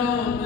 Oh,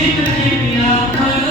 Sit with him,